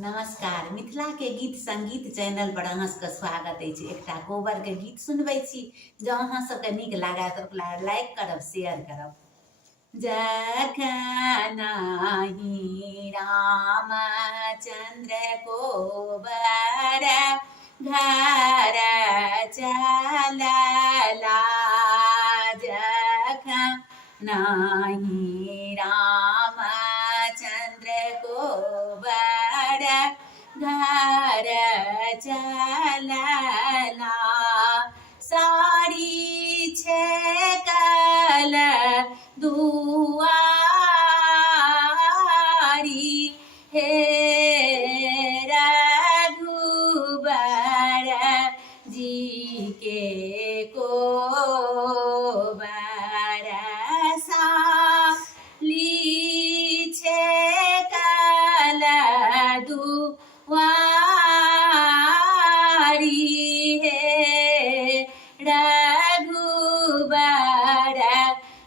नमस्कार। मिथिला के गीत संगीत चैनल पर अहाँ सबके स्वागत अछि। एकटा कोबर के गीत सुनबै छी। जँ अहाँ सबके नीक लागत ओकरा लाइक करब, शेयर करब। जखन ही रामचंद्र कोबर घर चलला, जखन ही रामचंद्र कोबर घर चलला, साड़ी छेकल दुआरी, हे रघुबर जी के कोबर साली छेकल दुआरी, हे रघुबर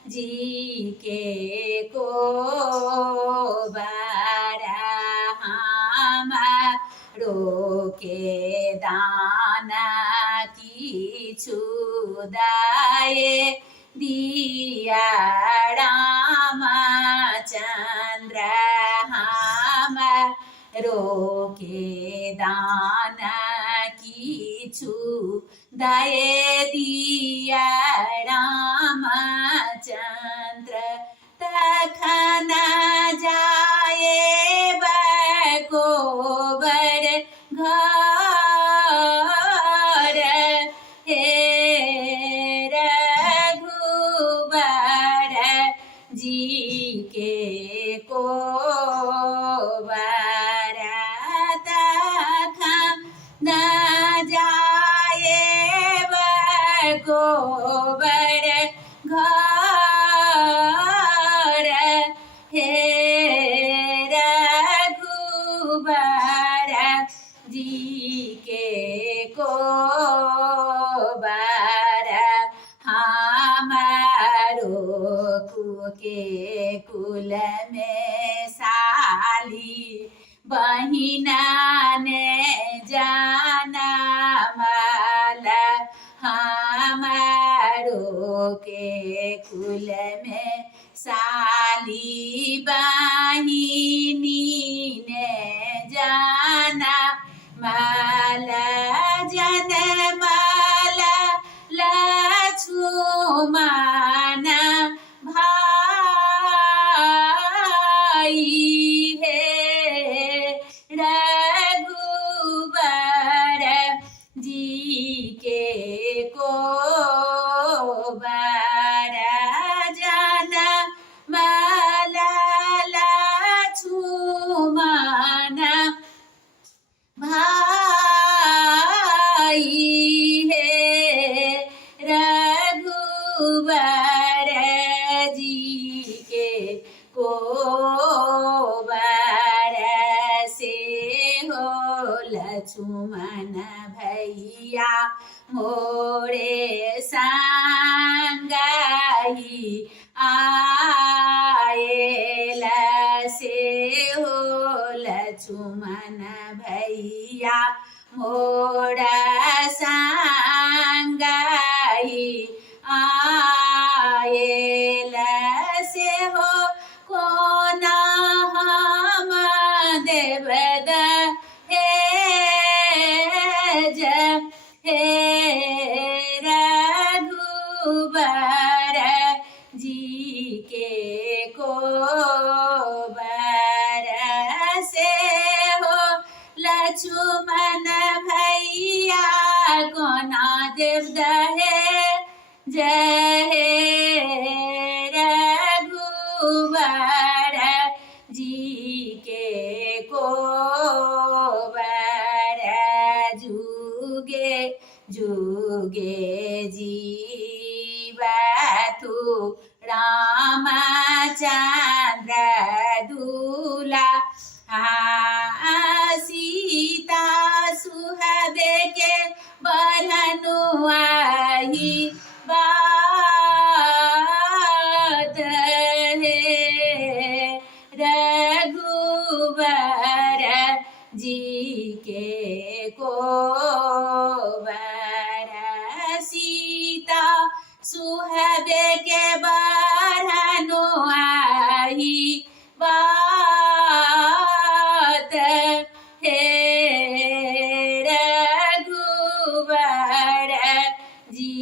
जी के कोबर हमरो के दाना किछु दाए दिया रामचंद्र, हमरो के दाना किछु दए दिया रामचंद्र, तखन जाएब कोबर घर, हे रघुबर जी के कोबर, तखन जाएब कोबर घर, हे रघुबर जी के कोबर हमारो के कुल में साली बहिना ने जनमल, हमारो के कुल में साली बहिनी ने जनमल, जनमल लक्ष्मण भाई, हे रघुबर जी के कोबर, जनमल लक्ष्मण भाई, हे रघुबर जी के कोबर, से हो लक्ष्मण भैया मोरे संगहि आएल, से हो लक्ष्मण भैया मोरा संगहि आएल, से हो कोना हम देव दहेज, हे रघुबर जी के कोबर, से हो लक्ष्मण भैया कोना देव दहेज, हे रघुबर जी के कोबर, जुगे जुगे जीवतु रामचंद्र दूला, सीता सुहबे के बरनुआही बात, हे रघुबर जी के कोबर सीता सुहबे के बरहनो आई बात हे रघुवर जी